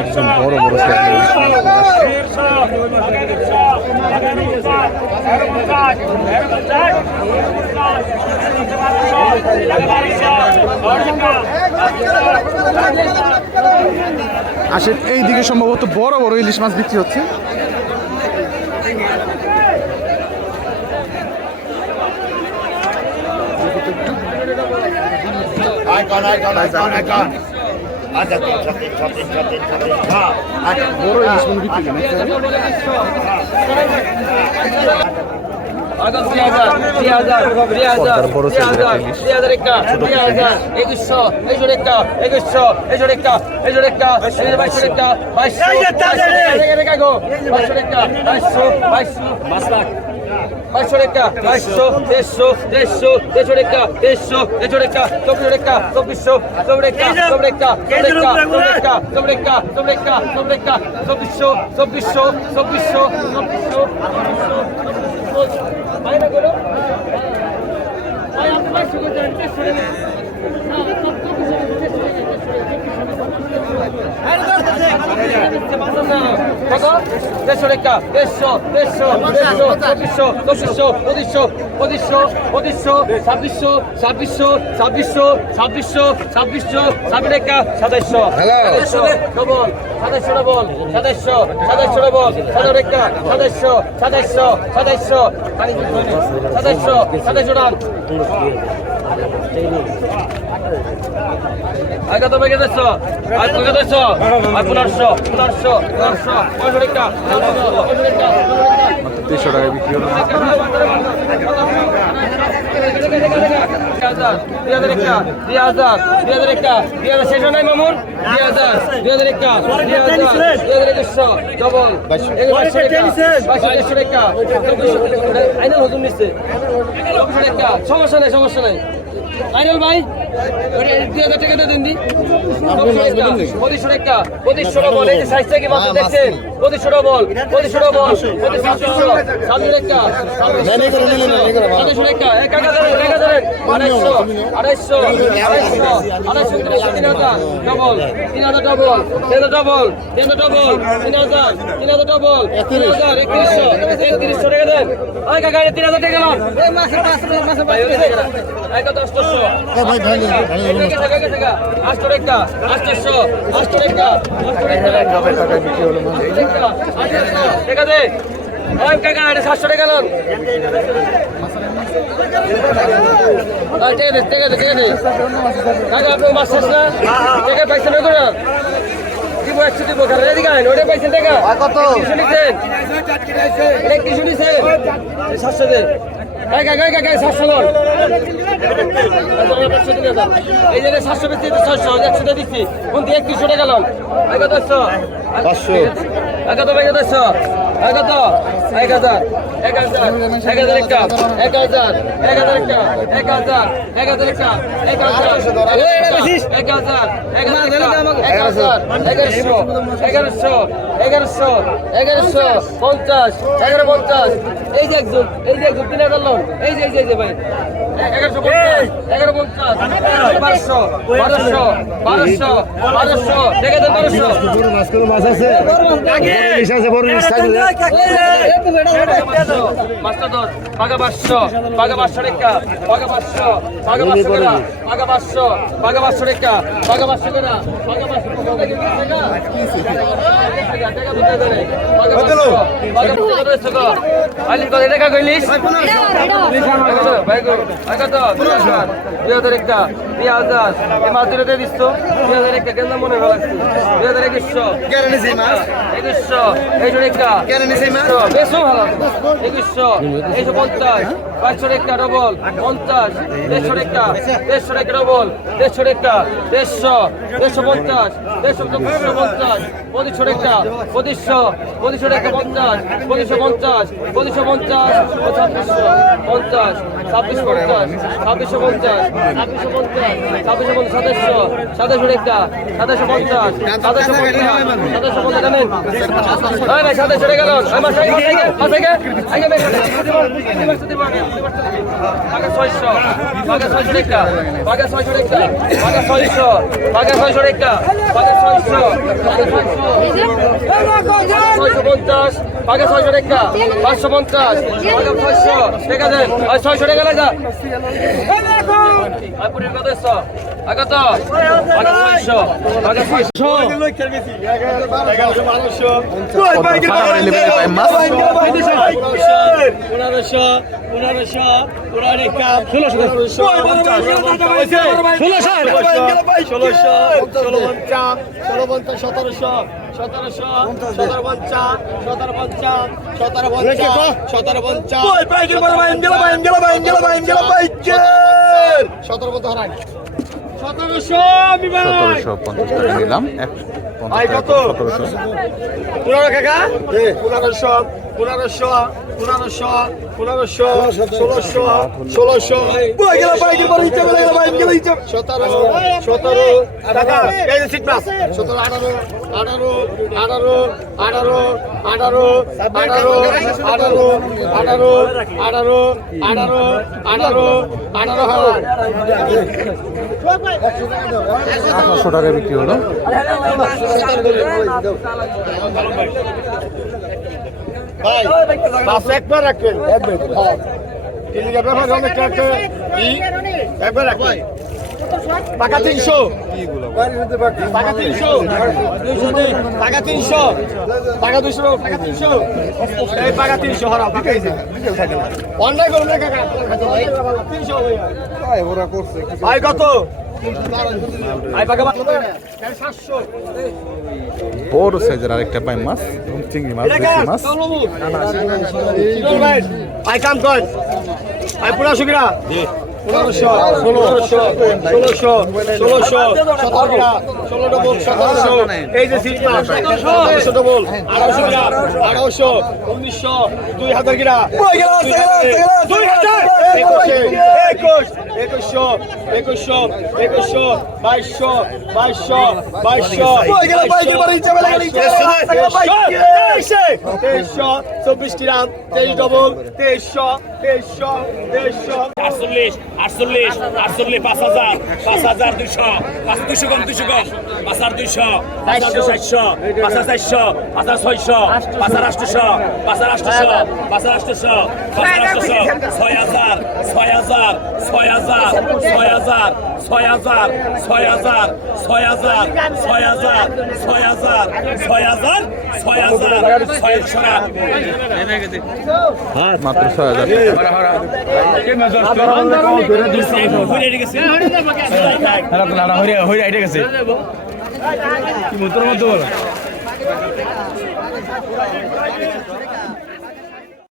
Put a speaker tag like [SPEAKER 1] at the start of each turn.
[SPEAKER 1] একজন বড় বড়। আসেন এই দিকে সম্ভবত বড় বড় ইলিশ মাছ বিক্রি হচ্ছে
[SPEAKER 2] Icon, icon, icon, icon. আচ্ছা তিন তিন তিন তিন তিন তিন হ্যাঁ আচ্ছা
[SPEAKER 1] বড় ইলিশ বিক্রি করেন পদ্মার
[SPEAKER 3] বাইশশো টাকা বাইশশো দেড়শো দেড়শো দেড়শো টাকা দেড়শো দেড়শো টাকা চব্বিশ টাকা চব্বিশশো চব্বিশ টাকা চব্বিশ টাকা চব্বিশ টাকা চব্বিশ টাকা চব্বিশ টাকা চব্বিশ টাকা চব্বিশশো চব্বিশশো চব্বিশশো চব্বিশশো চব্বিশশো বাইরে করো দেড়শো টাকা দেড়শো দেড়শো দেড়শো চব্বিশশো চব্বিশশো পঁচিশশো পঁচিশশো পঁচিশশো ছাব্বিশশো ছাব্বিশশো ছাব্বিশশো ছাব্বিশশো ছাব্বিশশো ছাব্বিশ টাকা সাতাইশশো ডবল সাতাইশশো ডবল সাতাইশশো সাতাইশশো ডবল সাতাশ টাকা সাতাইশশো সাতাইশশো সাতাইশশো সাতাইশশো সাতাইশশো ডান আর কত বেগে দিচ্ছ আর কত দিচ্ছ আর পনেরোশো পনেরোশো পনেরোশো পনেরোশো টাকা।
[SPEAKER 1] তিনশো টাকা বিক্রি হলো।
[SPEAKER 3] দুই হাজার একটা দুই হাজার দুই হাজার একটা। দুই হাজার শেষ নাই মামুর দুই হাজার দুই হাজার একটা দুই হাজার দুই হাজার একশো ডবল বাইশশো টাকা বাইশশো টাকা। আইনাল হুজুম নিচ্ছে। সমস্যা নেই সমস্যা নেই। আইনাল ভাই দুই হাজার টাকা দিন দি। পঁচিশশো টাকা পঁচিশশো ডবল এই যে সাইজটা কি মাত্র দেখছেন পঁচিশশো ডবল পঁচিশ ছাব্বিশশো ছাব্বিশ টাকা ছাব্বিশশো টাকা এক টাকা ধরেন এক টাকা ধরেন আড়াইশো আড়াইশো আড়াইশো আড়াইশো তিন হাজার ডবল তিন হাজার ডবল তিন হাজার ডবল তিন হাজার ডবল তিন হাজার তিন হাজার ডবল তিন হাজার একত্রিশশো একত্রিশশো টাকা দেন ওই কাকা তিন হাজার টাকা ভাই এক হাজার অষ্টশো
[SPEAKER 2] ভাই ভাই
[SPEAKER 3] আটশো টাকা আটশো আটশো টাকা আটশো টাকা
[SPEAKER 1] মাছ
[SPEAKER 3] ঠিক কাকা এটা টাকা ঠিক আছে ঠিক আছে কাকা টাকা পাইছেন ওই করে দিব একশো দিব কারণ এদিকে আইন পাইছেন টাকা
[SPEAKER 2] কত?
[SPEAKER 3] এটা একশো নিচ্ছেন সাতশো দে কাকা এই কাকা সাতশো এই যে সাতশো বেশি ছয়শো একশো দিচ্ছি কোন দিয়ে একত্রিশশো টাকা লোন
[SPEAKER 2] পাঁচশো।
[SPEAKER 3] কত ভাই কত কত এক হাজার এক হাজার। এক হাজার। একটা। এক হাজার। এক হাজার একটা। এক হাজার। এক হাজার একটা। এক হাজার। এক হাজার। এক হাজার এক হাজার। এগারোশো। এগারোশো। এগারোশো। এগারোশো। পঞ্চাশ। এগারো পঞ্চাশ। এই যে একজন। এই যে একজন। তিন হাজার লোন। এই যে এই যে ভাই। এগারোশো পঞ্চাশ এগারো পঞ্চাশ বারোশো বারোশো বারোশো বারোশো এক হাজার বারোশো মাস্টার দশ পাগা পাঁচশো পাগা পাঁচশো রেখা পাগা পাঁচশো পাগা পাঁচশো পাগা পাগা পাঁচশো রেখা পাগা পাঁচশো করা পাগা পাঁচশো দুই হাজার একটা দুই হাজার এই মাছ দুটো দিয়ে দিচ্ছ দুই হাজার একটা কেন মনে ভালো লাগছে দুই হাজার একুশশো একুশশো এই জন্য একটা বেশও ভালো একুশশো এইশো পঞ্চাশ পাঁচশো টাকা ডবল পঞ্চাশ দেড়শো টাকা দেড়শো টাকা ডবল দেড়শো টাকা দেড়শো দেড়শো পঞ্চাশ দেড়শো পঞ্চাশ পঁচিশশো টাকা পঁচিশশো পঁচিশশো টাকা পঞ্চাশ পঁচিশশো পঞ্চাশ পঁচিশশো পঞ্চাশ ছাব্বিশশো পঞ্চাশ ছাব্বিশ পঞ্চাশ ছাব্বিশশো পঞ্চাশ ছাব্বিশশো পঞ্চাশ ছাব্বিশশো পঞ্চাশ সাতাশশো সাতাশশো টাকা সাতাশশো পঞ্চাশ সাতাশশো পঞ্চাশ সাতাশশো পঞ্চাশ জানেন হয় সাতাশশো টাকা লোন আমার সাইকে সাইকে সাইকে আগে পঞ্চাশ পাঁচশো ছয়শো টাকা পাঁচশো পঞ্চাশ ছয়শো টাকা দেন ছয়শো টাকা লাগা ছয়শো
[SPEAKER 4] পনেরোশো পনেরোশো ষোলোশো ষোলোশো ষোলো পঞ্চাশ। ষোলো পঞ্চাশ সতেরোশো সতেরোশো সতেরো পঞ্চাশ সতেরো পঞ্চাশ সতেরো পঞ্চাশ সতেরো পঞ্চাশ সতেরো পঞ্চাশ হারাই
[SPEAKER 1] সতেরোশো। পঞ্চাশ টাকা
[SPEAKER 4] দিলাম পনেরোশো পনেরোশো পনেরোশো পনেরোশো পনেরোশো ষোলোশো ষোলোশো সতেরো সতেরো টাকা সতেরো আঠারো আঠারো আঠারো আঠারো আঠারো আঠারো আঠারো আঠারো আঠারো আঠারো আঠারো আঠারো
[SPEAKER 1] আঠারোশো টাকায় বিক্রি হলো
[SPEAKER 4] ভাই বাস একবার রাখবেন হ্যাঁ। তিন লিটার ব্যাপার অনেক টাকা ই একবার রাখবেন টাকা তিনশো। টাকা তিনশো। টাকা তিনশো। টাকা দুশো টাকা তিনশো। এই টাকা তিনশো হরা অন্যায় করুন না কাকা। তিনশো ভাই কত?
[SPEAKER 1] বড় সাইজের আরেকটা পাই মাছ এবং চিংড়ি মাছ দেশি মাছ।
[SPEAKER 4] আই কাম কর আই পুরা সুবিরা পনেরোশো ষোলোশো ষোলোশো ষোলোশো সতেরো গিরা ষোলো ডবল সতেরোশো। এই যে সিট ডবল আঠারোশো গিরা আঠারোশো উনিশশো দুই হাজার গিরা। দুই হাজার একুশে একুশ। একুশশো একুশশো একুশশো বাইশশো বাইশশো বাইশশো তেইশশো চব্বিশ গ্রাম তেইশ ডবল তেইশশো তেইশশো তেইশশো।
[SPEAKER 5] আটচল্লিশ আটচল্লিশ আটচল্লিশ পাঁচ হাজার পাঁচ হাজার দুইশো পাঁচ দুশো কম দুশো কম পাঁচ হাজার দুইশো পাঁচ হাজার চারশো পাঁচ হাজার চারশো পাঁচ হাজার ছয়শো পাঁচ হাজার আটশোশো পাঁচ হাজার আটশোশো পাঁচ হাজার আটশোশো পাঁচ হাজার আটশোশো ছয় হাজার ছয় হাজার ছয় হাজার হাজার ছয় হাজার ছয় হাজার ছয় হাজার ছয় হাজার ছয় হাজার ছয় হাজার ছয় হাজার ছয় হাজার
[SPEAKER 1] মাত্র ছয় হাজার।